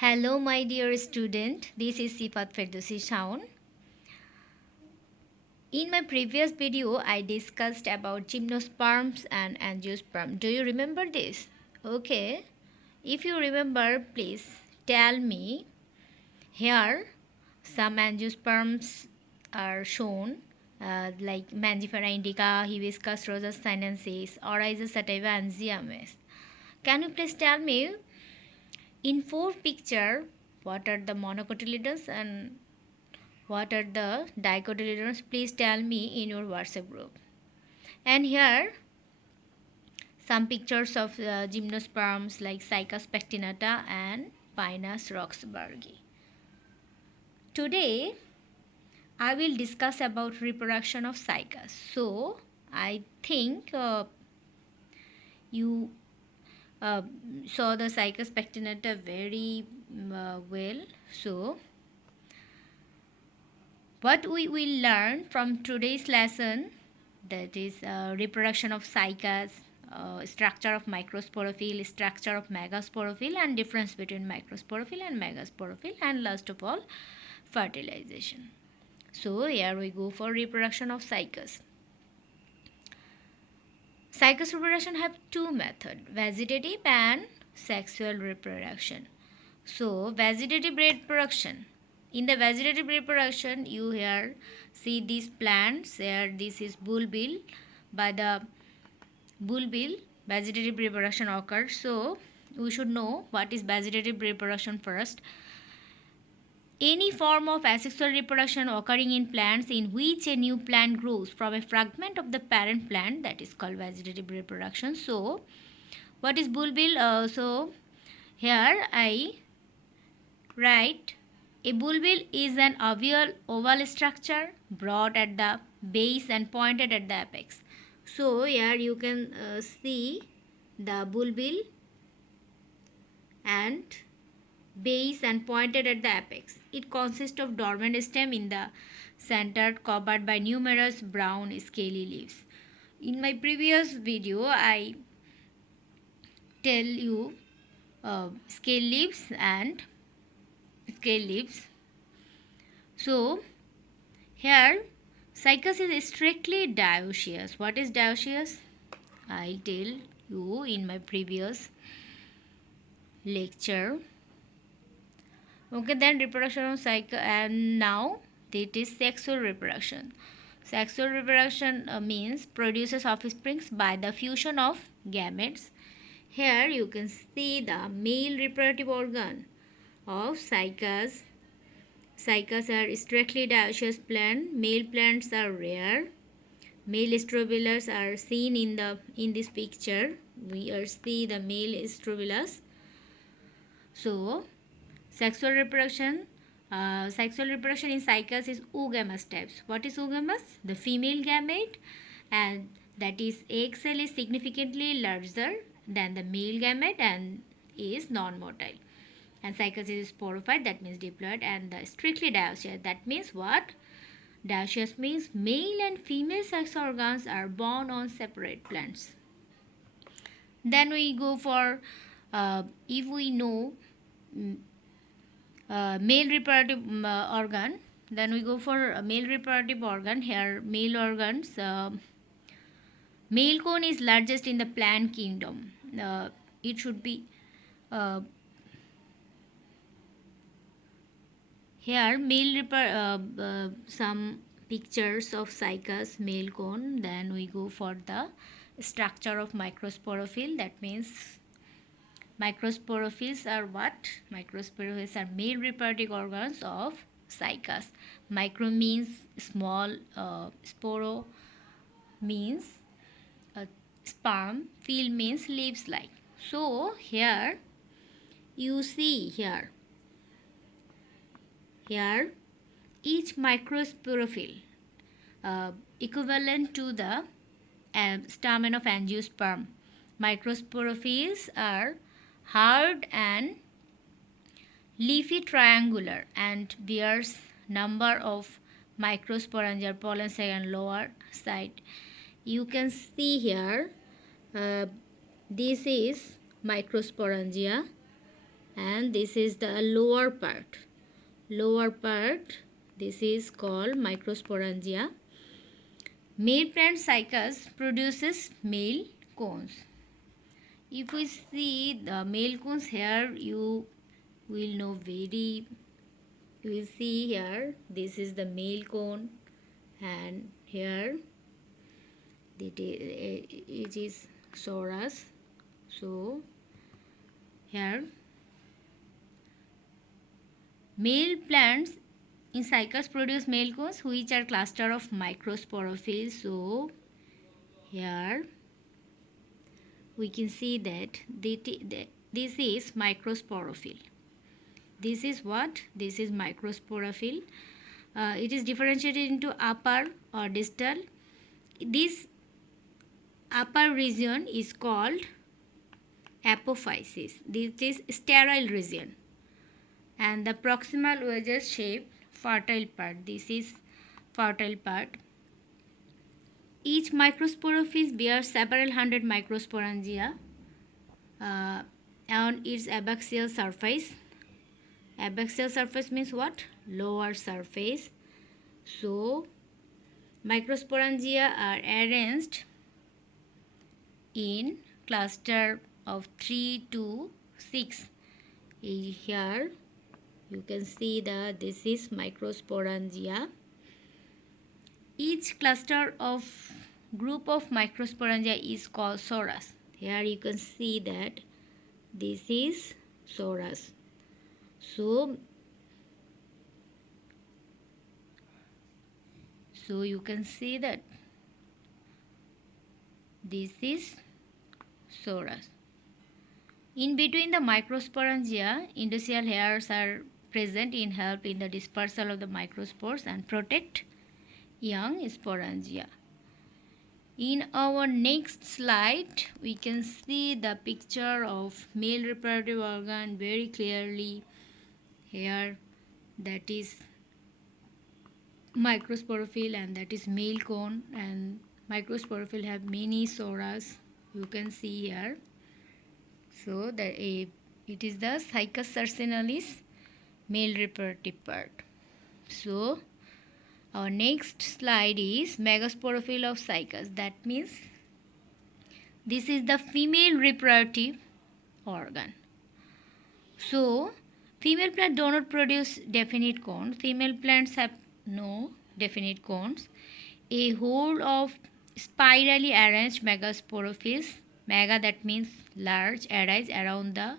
Hello, my dear student. This is Sifat Ferdowsi Shaun. In my previous video, I discussed about gymnosperms and angiosperm. Do you remember this? Okay. If you remember, please tell me. Here, some angiosperms are shown, like Mangifera indica, Hibiscus rosas sinensis, Oryza sativa, and Ziames. Can you please tell me in four picture what are the monocotyledons and what are the dicotyledons? Please tell me in your WhatsApp group. And here some pictures of gymnosperms like Cycas pectinata and Pinus roxburghi. Today I will discuss about reproduction of cycas. So I think you uh, saw the Cycas pectinata very well. So what we will learn from today's lesson, that is reproduction of cycas, structure of microsporophyll, structure of megasporophyll, and difference between microsporophyll and megasporophyll, and last of all fertilization. So here we go for reproduction of cycas. Cycas reproduction have two methods, vegetative and sexual reproduction. So vegetative reproduction. In the vegetative reproduction, you here see these plants. Here, this is bulbil. By the bulbil, vegetative reproduction occurs. So we should know what is vegetative reproduction first. Any form of asexual reproduction occurring in plants in which a new plant grows from a fragment of the parent plant, that is called vegetative reproduction. So what is bulbil? So here I write a bulbil is an oval structure, broad at the base and pointed at the apex. So here you can see the bulbil and base and pointed at the apex. It consists of dormant stem in the center covered by numerous brown scaly leaves. In my previous video, I tell you scale leaves and scale leaves. So here cycas is strictly dioecious. What is dioecious? I'll tell you in my previous lecture. Okay, then reproduction of cycle, and now it is sexual reproduction. Sexual reproduction means produces offsprings by the fusion of gametes. Here you can see the male reproductive organ of cycas. Cycas are strictly dioecious plant. Male plants are rare. Male strobilus are seen in this picture. We are see the male strobilus. So sexual reproduction in cycas is oogamous types. What is oogamous? The female gamete, and that is egg cell is significantly larger than the male gamete and is non-motile. And cycas is sporophyte, that means diploid, and the strictly dioecious, that means what? Dioecious means male and female sex organs are born on separate plants. Then we go for if we know male reproductive organ, then we go for male reproductive organ. Here male organs, male cone is largest in the plant kingdom. It should be here some pictures of cycas male cone. Then we go for the structure of microsporophyll, that means microsporophylls are what? Microsporophylls are male reproductive organs of cycas. Micro means small, sporo means sperm, phyll means leaves like. So here you see here each microsporophyll equivalent to the stamen of angiosperm. Microsporophylls are hard and leafy triangular and bears number of microsporangia pollen sac and lower side. You can see here this is microsporangia and this is the lower part. Lower part, this is called microsporangia. Male plant cycas produces male cones. If we see the male cones here, you will know very, you will see here, this is the male cone, and here it is sorus. So here male plants in cycas produce male cones which are cluster of microsporophylls. So here we can see that this is microsporophyll. This is what? This is microsporophyll. It is differentiated into upper or distal. This upper region is called apophysis. This is sterile region. And the proximal wedge shaped fertile part. This is fertile part. Each microsporophyll bears several hundred microsporangia on its abaxial surface. Abaxial surface means what? Lower surface. So microsporangia are arranged in cluster of 3 to 6. Here you can see that this is microsporangia. Each cluster of group of microsporangia is called sorus. Here you can see that this is sorus. So you can see that this is sorus. In between the microsporangia, endothelial hairs are present in help in the dispersal of the microspores and protect young sporangia. In our next slide, we can see the picture of male reproductive organ very clearly. Here, that is microsporophyll and that is male cone, and microsporophyll have many sorus. You can see here. So it is the Cycas cercinalis male reproductive part. So our next slide is megasporophyll of cycas. That means this is the female reproductive organ. So female plants do not produce definite cones. Female plants have no definite cones. A horde of spirally arranged megasporophylls, mega that means large, arise around the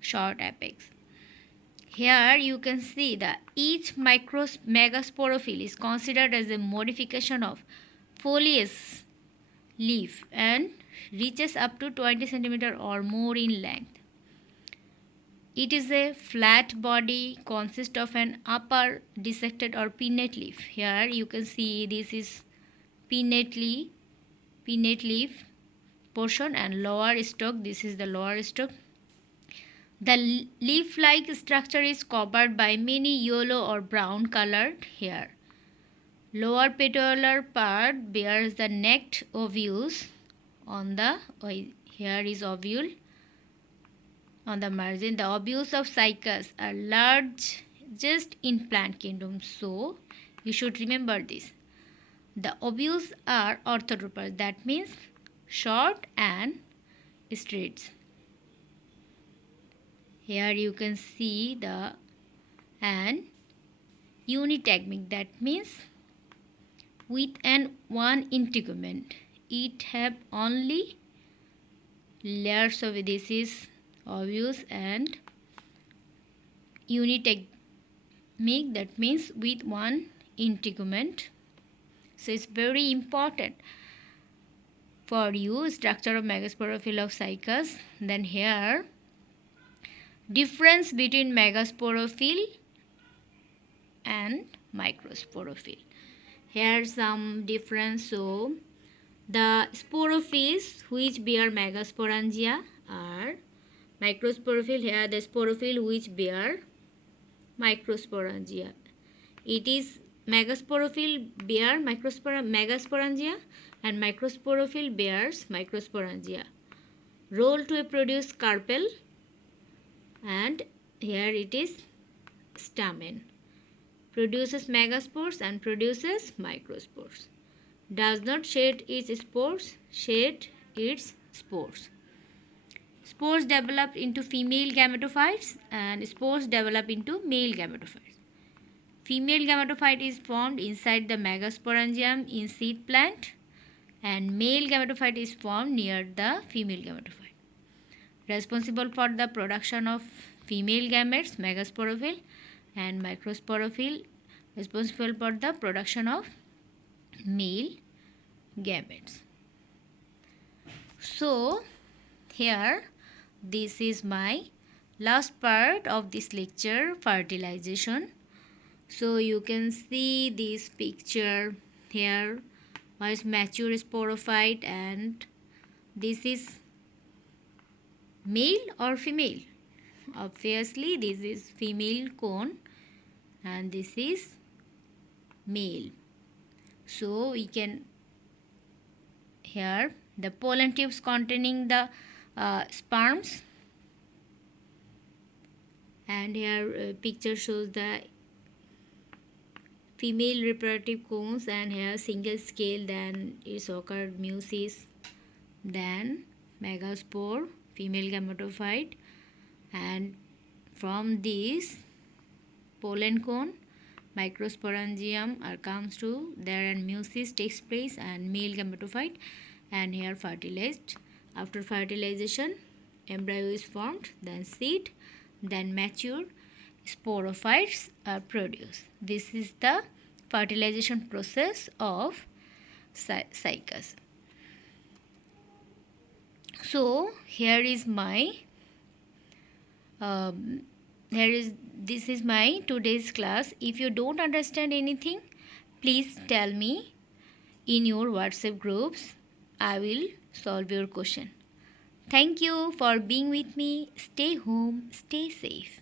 short apex. Here you can see that each megasporophyll is considered as a modification of foliage leaf and reaches up to 20 cm or more in length. It is a flat body, consists of an upper dissected or pinnate leaf. Here you can see this is pinnate leaf portion and lower stalk. This is the lower stalk. The leaf-like structure is covered by many yellow or brown colored hair. Lower petiolar part bears the necked ovules on the, here is ovule on the margin. The ovules of cycas are large just in plant kingdom. So you should remember this. The ovules are orthotrophs, that means short and straight. Here you can see the and unitegmic, that means with an one integument. It have only layers of this is ovules, and unitegmic, that means with one integument. So it's very important for you, structure of megasporophyll of cycas. Then here, difference between megasporophyll and microsporophyll. Here some difference. So the sporophylls which bear megasporangia are microsporophyll. Here the sporophyll which bear microsporangia. It is megasporophyll bear megasporangia and microsporophyll bears microsporangia. Roll to produce carpel and here it is stamen. Produces megaspores and produces microspores. Does not shed its spores, shed its spores. Spores develop into female gametophytes and spores develop into male gametophytes. Female gametophyte is formed inside the megasporangium in seed plant and male gametophyte is formed near the female gametophyte. Responsible for the production of female gametes, megasporophyll, and microsporophyll responsible for the production of male gametes. So here this is my last part of this lecture, fertilization. So you can see this picture here was mature sporophyte and this is male or female. Obviously this is female cone and this is male. So we can here the pollen tubes containing the sperms, and here picture shows the female reproductive cones, and here single scale, then it's occurred meiosis, then megaspore, female gametophyte, and from this pollen cone microsporangium comes to there and meiosis takes place and male gametophyte, and here fertilized. After fertilization embryo is formed, then seed, then mature sporophytes are produced. This is the fertilization process of cycas. So here is my this is my today's class. If you don't understand anything, please tell me in your WhatsApp groups. I will solve your question. Thank you for being with me. Stay home, stay safe.